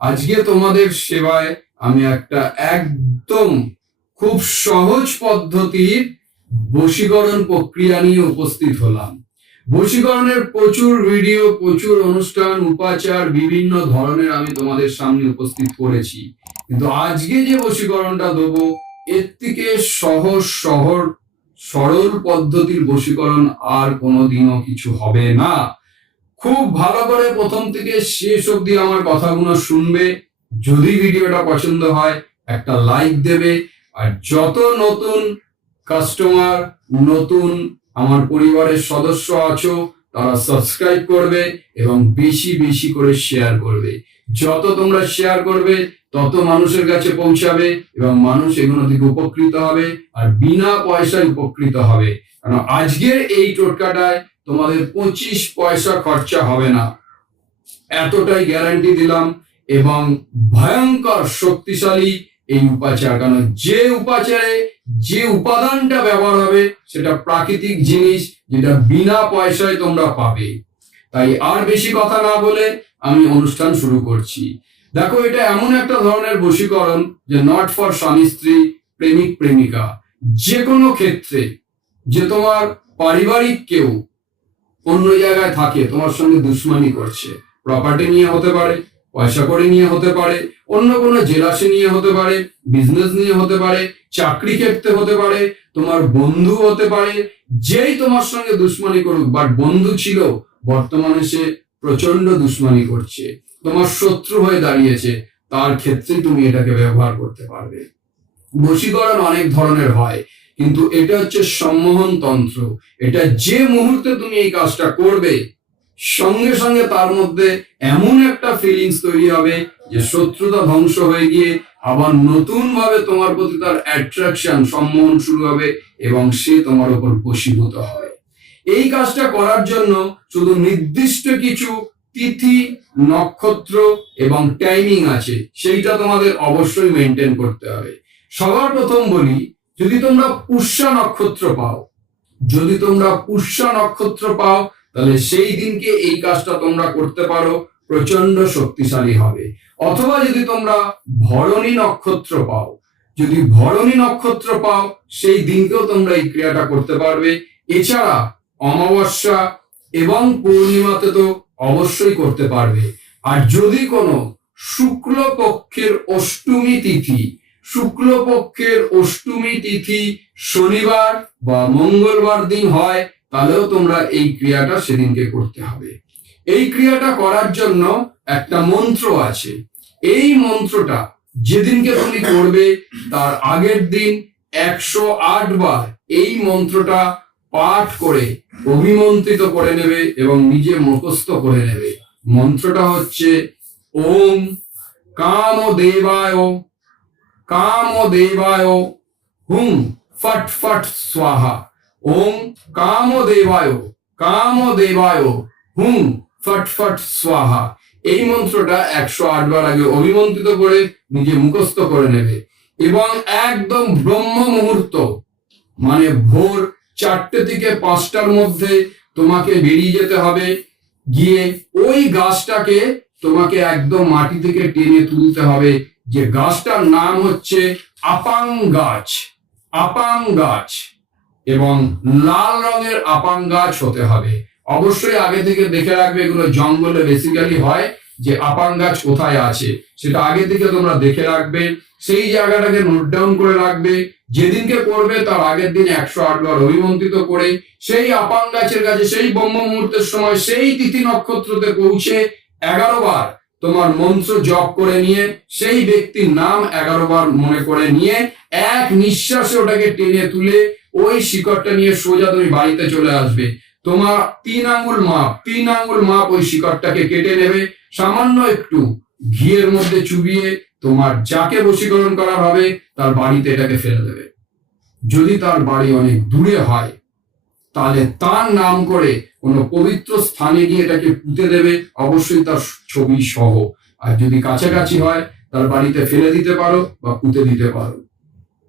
আজকে তোমাদের সেবায় আমি একটা একদম খুব সহজ পদ্ধতির বশীকরণ প্রক্রিয়া নিয়ে উপস্থিত হলাম। বশীকরণের প্রচুর ভিডিও, প্রচুর অনুষ্ঠান, উপাচার, বিভিন্ন ধরনের আমি তোমাদের সামনে উপস্থিত করেছি। কিন্তু আজকে যে বশীকরণটা দেবো, এর থেকে সহজ শহর সরল পদ্ধতির বশীকরণ আর কোনোদিনও কিছু হবে না। খুব ভালো করে প্রথম থেকে শেষ অবধি আমার কথাগুলো শুনবে। যদি ভিডিওটা পছন্দ হয়, একটা লাইক দেবে। আর যত নতুন কাস্টমার নতুন আমার পরিবারের সদস্য আছো, তারা সাবস্ক্রাইব করবে এবং বেশি বেশি করে শেয়ার করবে। যত তোমরা শেয়ার করবে, তত মানুষের কাছে পৌঁছাবে এবং মানুষ এগুলো থেকে উপকৃত হবে, আর বিনা পয়সায় উপকৃত হবে। কারণ আজকের এই টোটকাটায় তোমাদের পঁচিশ পয়সা খরচা হবে না। এতটাই গ্যারান্টি দিলাম এবং ভয়ঙ্কর শক্তিশালী এই উপাচার। কারণ যে উপাচারে যে উপাদানটা ব্যবহার হবে, সেটা প্রাকৃতিক জিনিস যেটা বিনা পয়সায় তোমরা পাবে। তাই আর বেশি কথা না বলে আমি অনুষ্ঠান শুরু করছি। দেখো, এটা এমন একটা ধরনের বশীকরণ যে নট ফর স্বামী, স্ত্রী, প্রেমিক, প্রেমিকা যে কোনো ক্ষেত্রে, যে তোমার পারিবারিক কেউ অন্য জায়গায় থাকে, তোমার সঙ্গে দুশ্মনী করছে। প্রপার্টি নিয়ে হতে পারে, পয়সা করে নিয়ে হতে পারে, অন্য কোনো জেলাসে নিয়ে হতে পারে বিজনেস নিয়ে হতে পারে, চাকরি ক্ষেত্রে হতে পারে, তোমার বন্ধু হতে পারে, যেই তোমার সঙ্গে দুশ্মনী করুক বাট বন্ধু ছিল, বর্তমানে সে প্রচণ্ড দুশ্মনী করছে। তোমার শত্রু হয়ে দাঁড়িয়েছে, তার ক্ষেত্রেই তুমি এটাকে ব্যবহার করতে পারবে। বশীকরণ অনেক ধরনের হয়। কিন্তু এটা হচ্ছে সম্মোহন তন্ত্র। এটা যে মুহূর্তে তুমি এই কাজটা করবে, সঙ্গে সঙ্গে তার মধ্যে এমন একটা ফিলিংস তৈরি হবে যে শত্রুতা ধ্বংস হয়ে গিয়ে আবার নতুন ভাবে তোমার প্রতি তার অ্যাট্রাকশন সম্মোহন শুরু হবে এবং সে তোমার উপর বশীভূত হবে। এই কাজটা করার জন্য শুধু নির্দিষ্ট কিছু তিথি, নক্ষত্র এবং টাইমিং আছে, সেইটা তোমাদের অবশ্যই মেনটেন করতে হবে। সবার প্রথম বলি যদি তোমরা পুষ্যা নক্ষত্র পাও, যদি তোমরা পুষ্যা নক্ষত্র পাও, তাহলে সেই দিনকে এই কাজটা তোমরা করতে পারো প্রচণ্ড শক্তিশালী হবে। অথবা যদি তোমরা ভরণী নক্ষত্র পাও, যদি ভরণী নক্ষত্র পাও, সেই দিনকেও তোমরা এই ক্রিয়াটা করতে পারবে। এছাড়া অমাবস্যা এবং পূর্ণিমাতে তো অবশ্যই করতে পারবে। আর যদি কোনো শুক্ল পক্ষের অষ্টমী তিথি শুক্লপক্ষের অষ্টমী তিথি শনিবার বা মঙ্গলবার দিন হয়, তাহলেও তোমরা এই ক্রিয়াটা সেদিনকে করতে হবে। এই ক্রিয়াটা করার জন্য একটা মন্ত্র আছে। এই মন্ত্রটা যেদিনকে তুমি করবে, তার আগের দিন একশো আট বার এই মন্ত্রটা পাঠ করে অভিমন্ত্রিত করে নেবে এবং নিজে মুখস্থ করে নেবে। মন্ত্রটা হচ্ছে, ওম কাম দেবায় কামদেবায় হুম ফট ফট স্বাহা ওম কামদেবায় কামদেবায় হুম ফট ফট স্বাহা এই মন্ত্রটা একশো আট বার আগে অভিমন্ত্রিত করে নিজে মুখস্থ করে নেবে। এবং একদম ব্রহ্ম মুহূর্ত মানে ভোর চারটে থেকে পাঁচটার মধ্যে তোমাকে বেরিয়ে যেতে হবে। গিয়ে ওই গাছটাকে তোমাকে একদম মাটি থেকে টেনে তুলতে হবে। যে গাছটার নাম হচ্ছে আপাং গাছ আপাং গাছ এবং লাল রঙের আপাং গাছ হতে হবে। অবশ্যই আগে থেকে দেখে রাখবে, এগুলো জঙ্গলে বেসিক্যালি হয় যে আপাং গাছ কোথায় আছে। সেটা আগে থেকে তোমরা দেখে রাখবে, সেই জায়গাটাকে নোট ডাউন করে রাখবে। যেদিনকে করবে তার আগের দিন একশো আট বার অভিমন্ত্রিত করে সেই আপাং গাছের কাছে সেই ব্রহ্ম মুহূর্তের সময় সেই তিথি নক্ষত্রতে পৌঁছে এগারো বার তোমার মন্ত্র জপ করে নিয়ে, সেই ব্যক্তির নাম এগারো বার মনে করে নিয়ে, এক নিঃশ্বাসে ওটাকে টেনে তুলে ওই শিকড়টা নিয়ে সোজা তুমি বাড়িতে চলে আসবে। তোমার তিন আঙ্গুল মাপ, তিন আঙ্গুল মাপ ওই শিকড়টাকে কেটে নেবে। সামান্য একটু ঘিয়ের মধ্যে চুবিয়ে তোমার যাকে বশীকরণ করা হবে, তার বাড়িতে এটাকে ফেলে দেবে। যদি তার বাড়ি অনেক দূরে হয় তাহলে তার নাম করে কোনো পবিত্র স্থানে গিয়ে এটাকে পুঁতে দেবে, অবশ্যই তার ছবি সহ। আর যদি কাছাকাছি হয়, তার বাড়িতে ফেলে দিতে পারো বা পুঁতে দিতে পারো।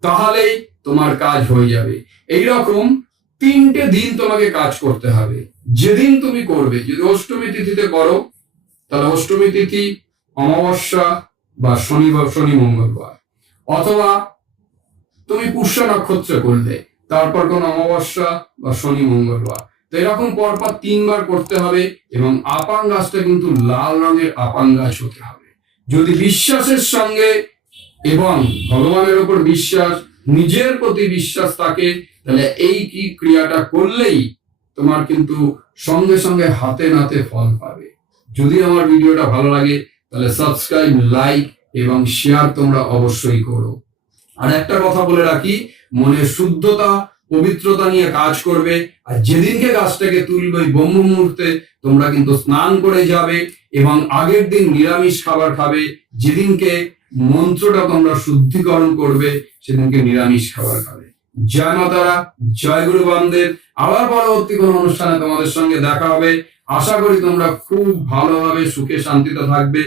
তাহলেই তোমার কাজ হয়ে যাবে। এই রকম তিনটে দিন তোমাকে কাজ করতে হবে। যেদিন তুমি করবে, যদি অষ্টমী তিথিতে করো, তাহলে অষ্টমী তিথি, অমাবস্যা বা শনিবার শনি মঙ্গলবার। অথবা তুমি পুষ্য নক্ষত্র করলে। তারপর কোন অমাবস্যা বা শনি মঙ্গলবার। তো এরকম পরপর তিনবার করতে হবে এবং আপাং গাছটা কিন্তু লাল রঙের আপাং গাছ হতে হবে। যদি বিশ্বাসের সঙ্গে এবং ভগবানের উপর বিশ্বাস, নিজের প্রতি বিশ্বাস থাকে, তাহলে এই কি ক্রিয়াটা করলেই তোমার কিন্তু সঙ্গে সঙ্গে হাতে নাতে ফল পাবে। যদি আমার ভিডিওটা ভালো লাগে, তাহলে সাবস্ক্রাইব লাইক এবং শেয়ার তোমরা অবশ্যই করো। আর একটা কথা বলে রাখি মনের শুদ্ধতা, পবিত্রতা নিয়ে কাজ করবে, আর যেদিনকে গাছটাকে তুলবে ওই ব্রহ্ম মুহূর্তে তোমরা কিন্তু স্নান করে যাবে এবং আগের দিন নিরামিষ খাবার খাবে, যেদিনকে মন্ত্রটা তোমরা শুদ্ধিকরণ করবে, সেদিনকে নিরামিষ খাবার খাবে। জয় মাতারা, জয় গুরু বামদেব। আবার পরবর্তী কোনো অনুষ্ঠানে তোমাদের সঙ্গে দেখা হবে। আশা করি তোমরা খুব ভালোভাবে সুখে শান্তিতে থাকবে।